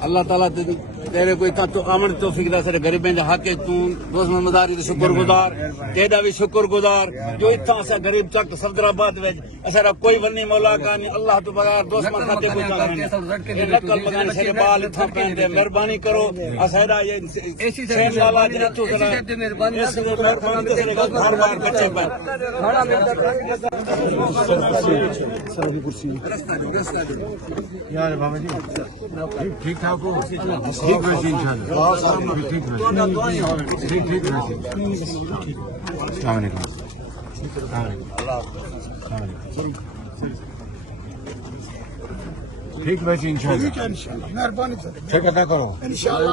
اللہ تعالیٰ تیرے کوئی تو امن توفیق دا سر غریبیں دا حق تو دوست مداری دے شکر گزار تیرا بھی شکر گزار جو اتنا اسا غریب چک صدرآباد وچ اسا کوئی ونی مولا کا نہیں اللہ تو بغیر دوست من کھاتے کوئی چاہ نہیں نقل مکان سے بال اتھا پہن دے مہربانی کرو اسا یہ ایسی سے لالا جی تو ذرا مہربانی سے ہر بار بچے پر کھانا ملتا سر کرسی یار بابا جی ٹھیک ٹھاک ہو ٹھیک ہے انشاءاللہ ٹھیک ہے ٹھیک ٹھیک ہے السلام علیکم ٹھیک ہے انشاءاللہ مہربانی ٹھیک ادا کرو انشاءاللہ